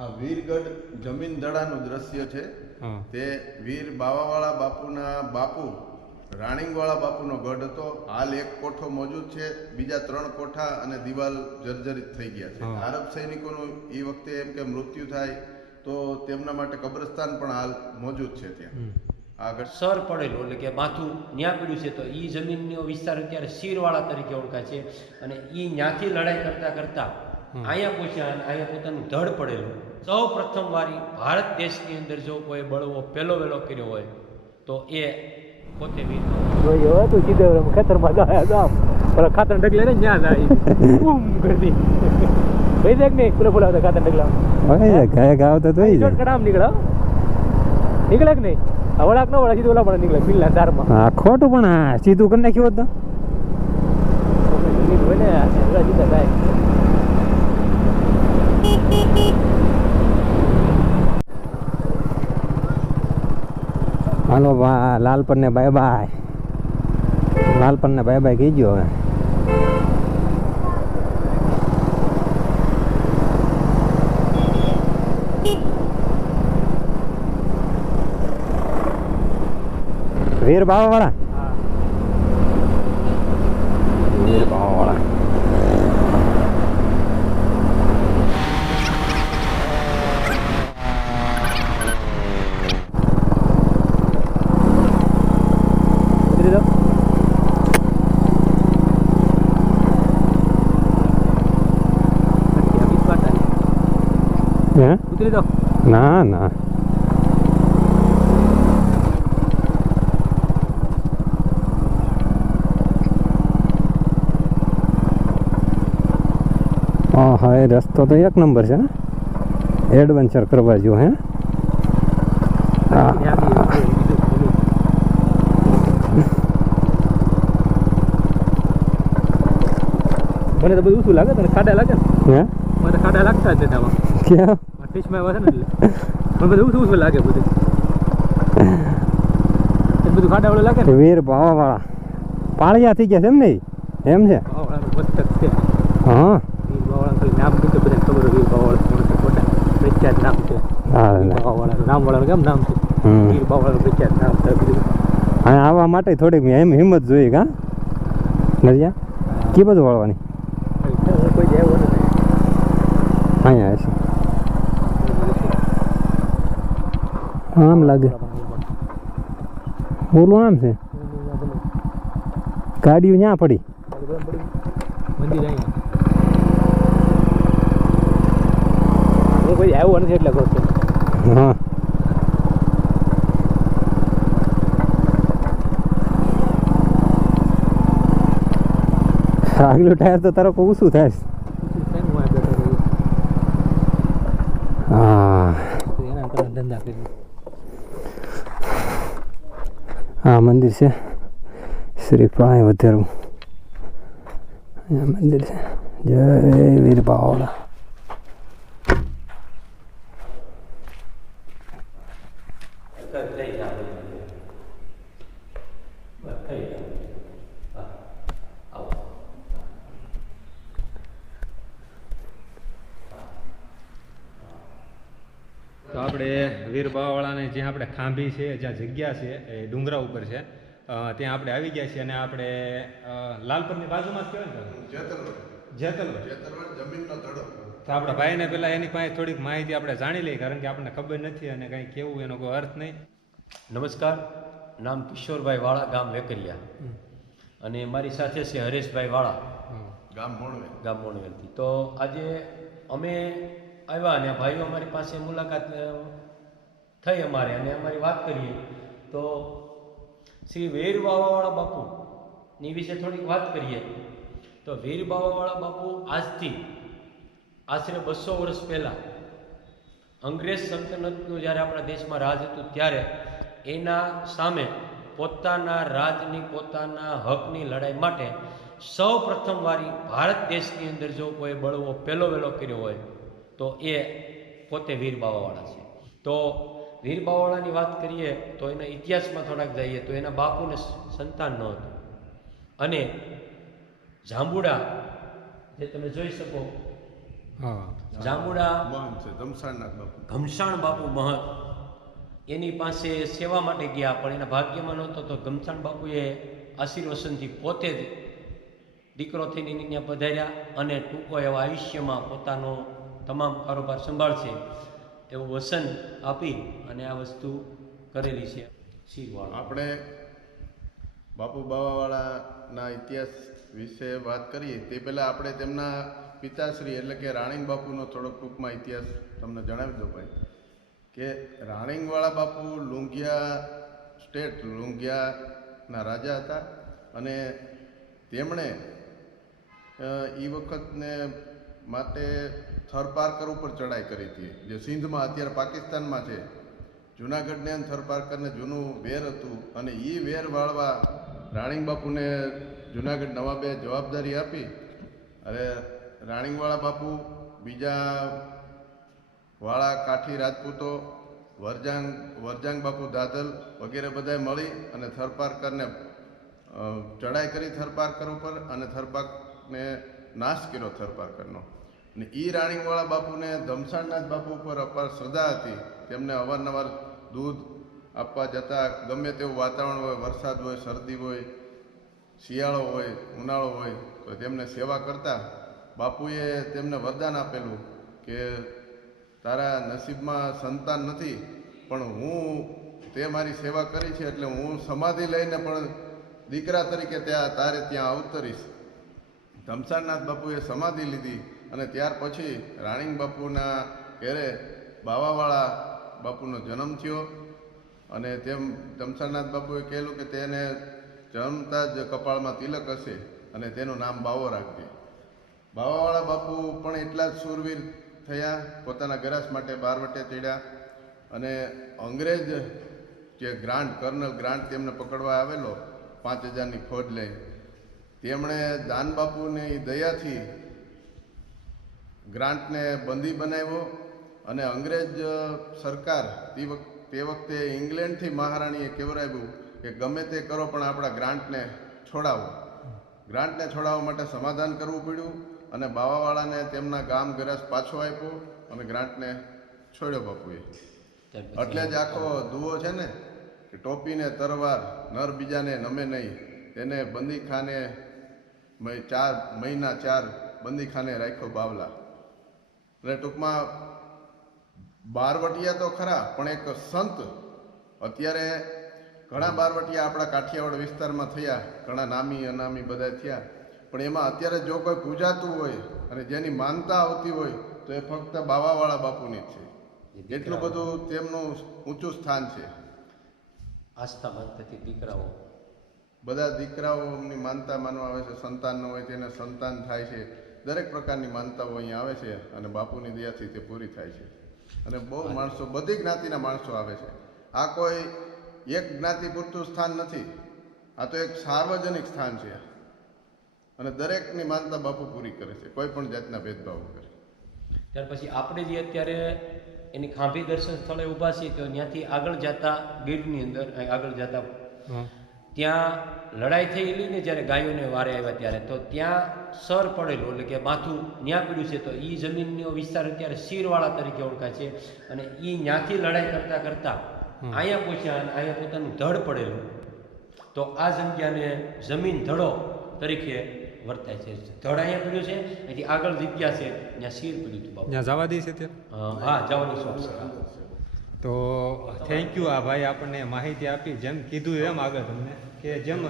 આ વીરગઢ જમીન દડાનું દ્રશ્ય છે. તે વીર બાવાવાળા બાપુના બાપુ રાણીંગવાળા બાપુનો ગઢ હતો. હાલ એક કોઠો મોજૂદ છે, બીજા 3 કોઠા અને દિવાલ જર્જરિત થઈ ગયા છે. આરબ સૈનિકોનું એ વખતે એમ કે મૃત્યુ થાય તો તેમના માટે કબ્રસ્તાન પણ હાલ મોજૂદ છે ત્યાં આગળ. સર પડેલું એટલે કે માથું ન્યા પડ્યું છે, તો એ જમીનનો વિસ્તાર અત્યારે શીરવાળા તરીકે ઓળખાય છે. અને એ ન્યાથી લડાઈ કરતા કરતા અહીંયા પહોંચ્યા અને અહીંયા પોતાનું ધડ પડેલું. સૌ પ્રથમ વારી ભારત દેશની અંદર જો કોઈ બળવો પહેલો વેલો કર્યો હોય તો એ પોતે વીર જોયો તું સીધો ખેતરમાં ગયા તો આમ પેલા ખાતર ડગલે ને ન્યા જાય બૂમ કરતી ભાઈ દેખ ને પેલો બોલાવતા ખાતર ડગલા ઓય ગયા ગાવ તો તોય શોર્ટ કડામ નીકળ્યો નીકળે કે નહીં હવળાક ન વળા સીધું ઓલા પણ નીકળે પીલા ધારમાં. હા ખોટું પણ હા સીધું કરી નાખ્યું હોત હોય ને સીધા થાય. હાલો લાલપર ને બાય બાય. લાલપર ને બાય બાય કહીજો હવે. વીર બાવાવાળા વીર બાવાવાળા ઉતરી દો. ના ના હા એ રસ્તો તો એક નંબર છે. એડવેન્ચર કરવા જો હે. મને તો બધું શું લાગે તને ખાડા લાગે ને હે મને તો ખાડા લાગતા જ નથી આમાં ક્યાં ટીચમાં આવે છે ને એટલે મને બધું શું લાગે બધું એ બધું ખાડા વાળું લાગે ને. વીર બાવાવાળા પાળિયા થઈ ગયા છે એમ નહીં એમ છે. બાવાવાળાનું મસ્તક છે. હા વીર બાવાવાળા ખાલી નામ કીધું બધાને ખબર હોય વીર બાવાવાળા ખોટા પ્રખ્યાત નામ છે. બાવાવાળાનું નામવાળાનું કેમ નામ છે વીર બાવાવાળાનું પ્રખ્યાત નામ છે બીજું. હા આવવા માટે થોડીક એમ હિંમત જોઈએ કા નરિયા કી બધું વાળવાની કોઈ જાય નથી અહીંયા છે. આમ લાગે બોલું આમ છે ગાડીઓ ન્યા પડી મંદિર અહીંયા કોઈ આવ્યો નથી એટલે કહું છું. હા આગલું ટાયર તો તારો કહું શું થાય. હા ધંધા કરી આ મંદિર છે શ્રી પ્રાય વધેરું મંદિર છે. જય વીર બાવાવાળા. તો આપણે વીર બાવાવાળાને જ્યાં આપણે ખાંભી છે જ્યાં જગ્યા છે એ ડુંગરા ઉપર છે ત્યાં આપણે આવી ગયા છીએ અને આપણે લાલપરની બાજુમાં જ કહેવાય ને જેતલવડ જમીનનો ધડો. તો આપણા ભાઈને પહેલાં એની પાસે થોડીક માહિતી આપણે જાણી લઈએ કારણ કે આપણને ખબર નથી અને કંઈ કેવું એનો કોઈ અર્થ નહીં. નમસ્કાર, નામ કિશોરભાઈ વાળા, ગામ વેકરિયા. અને મારી સાથે છે હરેશભાઈ વાળા, ગામ મોણવેલ. ગામ મોણવેલથી. તો આજે અમે આવ્યા અને ભાઈઓ અમારી પાસે મુલાકાત થઈ અમારે અને અમારી વાત કરીએ તો શ્રી વીર બાવાવાળા બાપુની વિશે થોડીક વાત કરીએ તો વીર બાવાવાળા બાપુ આજથી આશરે 200 વર્ષ પહેલાં અંગ્રેજ સલ્તનતનું જ્યારે આપણા દેશમાં રાજ હતું ત્યારે એના સામે પોતાના રાજની પોતાના હકની લડાઈ માટે સૌ પ્રથમ વારી ભારત દેશની અંદર જો કોઈ બળવો પહેલો વેલો કર્યો હોય તો એ પોતે વીર બાવાવાળા છે. તો વીર બાવાવાળાની વાત કરીએ તો એના ઇતિહાસમાં થોડાક જઈએ તો એના બાપુને સંતાન ન હતું અને જાંબુડા જે તમે જોઈ શકો હા જાંબુડા મહંત છે ધમસાણનાથ બાપુ. ઘમસાણ બાપુ મહંત એની પાસે સેવા માટે ગયા, પણ એના ભાગ્યમાં નહોતો. તો ઘમસાણ બાપુએ આશીર્વચનથી પોતે જ દીકરો થઈને એની ત્યાં પધાર્યા અને ટૂંકો એવા આયુષ્યમાં પોતાનો તમામ કારોબાર સંભાળશે એવું વચન આપી અને આ વસ્તુ કરેલી છે. શિરવાળો આપણે બાપુ બાવાવાળાના ઇતિહાસ વિશે વાત કરીએ તે પહેલાં આપણે તેમના પિતાશ્રી એટલે કે રાણીંગ બાપુનો થોડોક ટૂંકમાં ઇતિહાસ તમને જણાવી દો ભાઈ. કે રાણીંગવાળા બાપુ લુંઘિયા સ્ટેટ લુંઘિયાના રાજા હતા અને તેમણે એ વખતને માટે થરપારકર ઉપર ચડાઈ કરી હતી, જે સિંધમાં અત્યારે પાકિસ્તાનમાં છે. જુનાગઢને થરપારકરને જૂનું વેર હતું અને એ વેર વાળવા રાણીંગ બાપુને જુનાગઢ નવાબે જવાબદારી આપી. અરે રાણીંગવાળા બાપુ બીજા વાળા કાઠી રાજપૂતો વરજાંગ બાપુ દાદલ વગેરે બધાએ મળી અને થરપારકરને ચડાઈ કરી થરપારકર ઉપર અને થરપારકરને નાશ કર્યો થરપારકરનો. અને એ રાણીંગવાળા બાપુને ધમસાણનાથ બાપુ ઉપર અપાર શ્રદ્ધા હતી. તેમને અવારનવાર દૂધ આપવા જતા, ગમે તેવું વાતાવરણ હોય, વરસાદ હોય, શરદી હોય, શિયાળો હોય, ઉનાળો હોય, તો તેમને સેવા કરતા. બાપુએ તેમને વરદાન આપેલું કે તારા નસીબમાં સંતાન નથી, પણ હું તે મારી સેવા કરી છે એટલે હું સમાધિ લઈને પણ દીકરા તરીકે તારે ત્યાં અવતરીશ. ધમસાણનાથ બાપુએ સમાધિ લીધી અને ત્યાર પછી રાણીંગ બાપુના ઘેરે બાવાવાળા બાપુનો જન્મ થયો. અને તેમ ધમસાણનાથ બાપુએ કહેલું કે તેને જન્મતા જ કપાળમાં તિલક હશે અને તેનું નામ બાવો રાખજે. બાવાવાળા બાપુ પણ એટલા જ શૂરવીર થયા, પોતાના ગરાસ માટે બારવટે ચડ્યા. અને અંગ્રેજ જે ગ્રાન્ટ કર્નલ ગ્રાન્ટ તેમને પકડવા આવેલો 5000ની ફોજ લઈ, તેમણે દાનબાપુની દયાથી ગ્રાન્ટને બંદી બનાવ્યો. અને અંગ્રેજ સરકાર તે વખતે ઇંગ્લેન્ડથી મહારાણીએ કહેવરાવ્યું કે ગમે તે કરો પણ આપણા ગ્રાન્ટને છોડાવો. ગ્રાન્ટને છોડાવવા માટે સમાધાન કરવું પડ્યું અને બાવાવાળાને તેમના ગામ ગરાસ પાછો આપ્યો અને ગ્રાન્ટને છોડ્યો બાપુએ. એટલે જ આખો દુઓ છે ને કે ટોપીને તરવાર નર બીજાને નમે નહીં, તેને બંદીખાને 4 મહિના બંદીખાને રાખ્યો બાવલા. એટલે ટૂંકમાં બારવટિયા તો ખરા, પણ એક સંત. અત્યારે ઘણા બારવટિયા આપણા કાઠિયાવાડ વિસ્તારમાં થયા, ઘણા નામી અનામી બધા થયા, પણ એમાં અત્યારે જો કોઈ પૂજાતું હોય અને જેની માનતા આવતી હોય તો એ ફક્ત બાવાવાળા બાપુની જ છે. એટલું બધું તેમનું ઊંચું સ્થાન છે. આસ્થા માનતાથી દીકરાઓ બધા દીકરાઓની માનતા માનવા આવે છે, સંતાન ન હોય તેને સંતાન થાય છે. દરેક પ્રકારની માનતાઓ અહીંયા આવે છે અને બાપુની દયાથી તે પૂરી થાય છે. અને બહુ માણસો, બધી જ્ઞાતિના માણસો આવે છે. આ કોઈ એક જ્ઞાતિ પૂરતું સ્થાન નથી, આ તો એક સાર્વજનિક સ્થાન છે અને દરેકની માનતા બાપુ પૂરી કરે છે, કોઈ પણ જાતના ભેદભાવ કરે. ત્યાર પછી આપણે જે અત્યારે એની ખાંભી દર્શન સ્થળે ઊભા છીએ તો ત્યાંથી આગળ જતા ગીરની અંદર આગળ જતા ત્યાં લડાઈ થયેલી ને જ્યારે ગાયોને વારે આવ્યા ત્યારે, તો ત્યાં સર પડેલું એટલે કે માથું ન્યા પડ્યું છે. તો એ જમીનનો વિસ્તાર અત્યારે શીરવાળા તરીકે ઓળખાય છે અને એ ત્યાંથી લડાઈ કરતાં કરતાં અહીંયા પહોંચ્યા અને અહીંયા પોતાનું ધડ પડેલું. તો આ જગ્યાને જમીન ધડો તરીકે વર્તાય છે. ધડ અહીંયા પડ્યું છે, અહીંથી આગળ જગ્યા છે ત્યાં શીર પડ્યું હતું બાપુ. ત્યાં જવા દે છે ત્યાં? હા, જવાની શોખ છે. તો થેન્ક યુ. આ ભાઈ આપણને માહિતી આપી, જેમ કીધું એમ આગળ તમને કે જેમ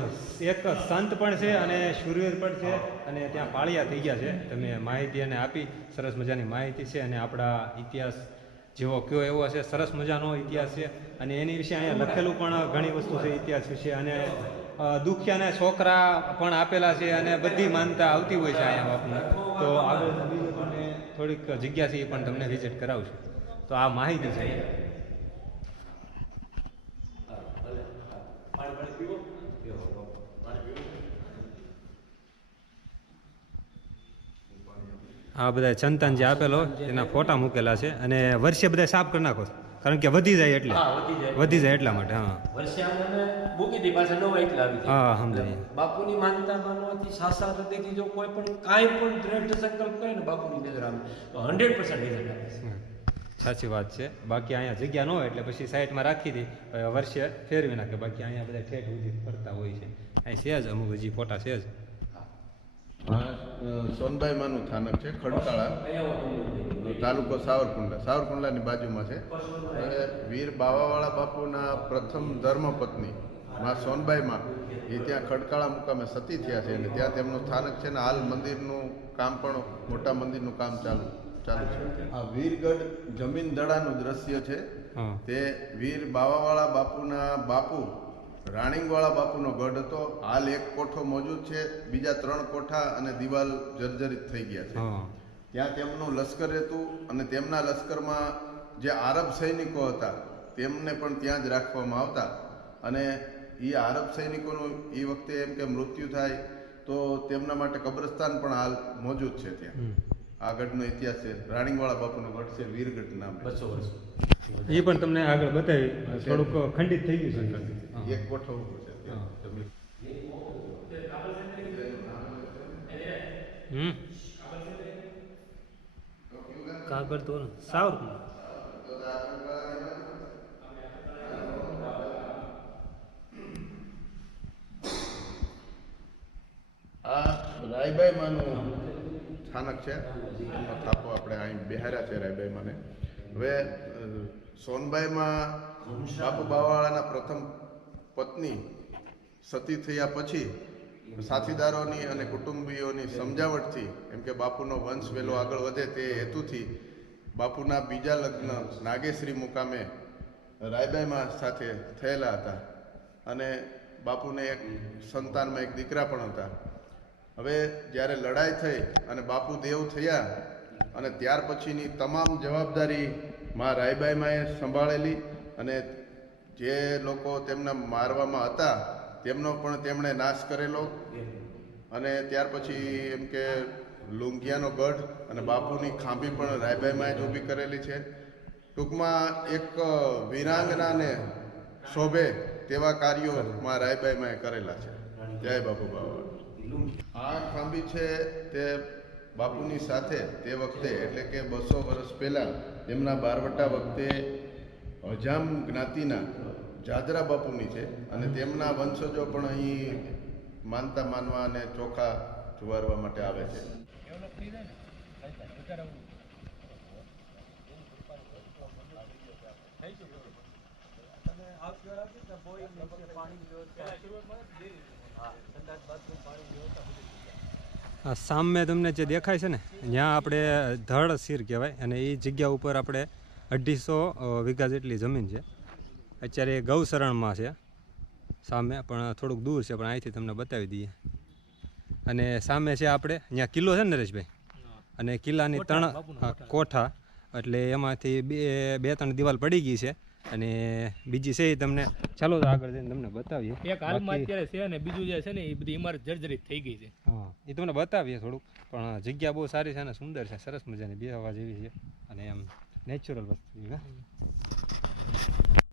એક સંત પણ છે અને શૂરવીર પણ છે અને ત્યાં પાળિયા થઈ ગયા છે. તમે માહિતી એને આપી, સરસ મજાની માહિતી છે અને આપણા ઇતિહાસ જેવો કયો એવો છે, સરસ મજાનો ઇતિહાસ છે. અને એની વિશે અહીંયા લખેલું પણ ઘણી વસ્તુ છે ઇતિહાસ વિશે. અને દુખિયાને છોકરા પણ આપેલા છે અને બધી માનતા આવતી હોય છે અહીંયા બાપને. તો આગળ બીજું તમને થોડીક જગ્યા છે એ પણ તમને વિઝિટ કરાવશું. તો આ માહિતી છે. આ બધા સંતાન જે આપેલો એના ફોટા મૂકેલા છે અને વર્ષે બધા સાફ કરી નાખો. કારણ કે વધી જાય એટલે હા વધી જાય વધી જાય એટલા માટે હા વર્ષે આને અમે મૂકી દી પાછા નવા એટલા આવી જાય હા સમજાય બાપુની માનતા માનવાથી સાસા હૃદયથી જો કોઈ પણ કાંઈ પણ દ્રઢ સંકલ્પ કરે ને બાપુની નજર આવે તો 100% રિઝલ્ટ આવે છે. સાચી વાત છે બાકી અહીંયા જગ્યા ન હોય એટલે પછી સાઈડમાં રાખી દઈ વર્ષે ફેરવી નાખે બાકી અહીંયા બધા ઠેઠ સુધી ફરતા હોય છે અહીં છે જ અમુક હજી ફોટા છે જ સોનબાઈ માનું સ્થાનક છે ખડકાળા તાલુકો સાવરકુંડલાની બાજુમાં છે અને વીર બાવાવાળા બાપુના પ્રથમ ધર્મપત્ની માં સોનબાઈમાં એ ત્યાં ખડકાળા મુકામે સતી થયા છે અને ત્યાં તેમનું સ્થાનક છે ને હાલ મંદિરનું કામ પણ મોટા મંદિરનું કામ ચાલુ છે. આ વીરગઢ જમીન દડાનું દ્રશ્ય છે તે વીર બાવાવાળા બાપુના બાપુ રાણીંગવાળા બાપુનો ગઢ હતો. હાલ એક કોઠો મોજૂદ છે, બીજા 3 કોઠા અને દિવાલ જર્જરિત થઈ ગયા છે. ત્યાં તેમનું લશ્કર હતું અને તેમના લશ્કરમાં જે આરબ સૈનિકો હતા તેમને પણ ત્યાં જ રાખવામાં આવતા અને એ આરબ સૈનિકોનું એ વખતે એમ કે મૃત્યુ થાય તો તેમના માટે કબ્રસ્તાન પણ હાલ મોજૂદ છે ત્યાં. આ ગઢનો ઇતિહાસ છે. રાણીંગવાળા બાપુનો ગઢ છે, વીરગઢ નામ. 200 વર્ષ એ પણ તમને આગળ બતાવી થોડુંક ખંડિત થઈ ગયું છે. એક કોઠો ઉભો છે ત્યાં. કાગળ તો સાવ આ રાયબાઈ માનું સ્થાનક છે. એમનો થાપો આપણે અહીં બિહાર્યા છે રાયબાઈ માને. હવે સોનબાઈમાં બાપુ બાવાવાળાના પ્રથમ પત્ની સતી થયા પછી સાથીદારોની અને કુટુંબીઓની સમજાવટથી એમ કે બાપુનો વંશ વહેલો આગળ વધે તે હેતુથી બાપુના બીજા લગ્ન નાગેશ્રી મુકામે રાયબાઈમાં સાથે થયેલા હતા અને બાપુને એક સંતાનમાં એક દીકરા પણ હતા. હવે જ્યારે લડાઈ થઈ અને બાપુ દેવ થયા અને ત્યાર પછીની તમામ જવાબદારી માં રાયબાઈમાંએ સંભાળેલી અને જે લોકો તેમને મારવામાં હતા તેમનો પણ તેમણે નાશ કરેલો અને ત્યાર પછી એમ કે લુંગિયાનો ગઢ અને બાપુની ખાંભી પણ રાયબાઈમાં જ ઊભી કરેલી છે. ટૂંકમાં એક વીરાંગનાને શોભે તેવા કાર્યો માં રાયબાઈમાં કરેલા છે. જય બાપુ બાવા. આ ખાંભી છે તે બાપુની સાથે તે વખતે એટલે કે 200 વર્ષ પહેલાં તેમના બારવટા વખતે અજામ જ્ઞાતિના જાદરા બાપુની છે અને તેમના વંશજો પણ અહીં માનતા માનવા અને ચોખા જુવારવા માટે આવે છે. આ સામે તમને જે દેખાય છે ને ત્યાં આપણે ધડ શીર કહેવાય અને એ જગ્યા ઉપર આપણે 250 વીઘા જેટલી જમીન છે. અત્યારે ગૌશરણમાં છે સામે, પણ થોડુંક દૂર છે, પણ અહીંથી તમને બતાવી દઈએ. અને સામે છે આપણે ત્યાં કિલ્લો છે ને નરેશભાઈ, અને કિલ્લાની 3 કોઠા એટલે એમાંથી 2-3 દિવાલ પડી ગઈ છે અને બીજી છે એ તમને ચાલો આગળ જઈને તમને બતાવીએ. એક હાલમાં અત્યારે છે ને બીજું જે છે ને એ બધી ઇમારત જર્જરિત થઈ ગઈ છે. હા એ તમને બતાવીએ થોડુંક, પણ જગ્યા બહુ સારી છે અને સુંદર છે, સરસ મજાની બેહવા જેવી છે અને એમ નેચરલ વસ્તુ છે.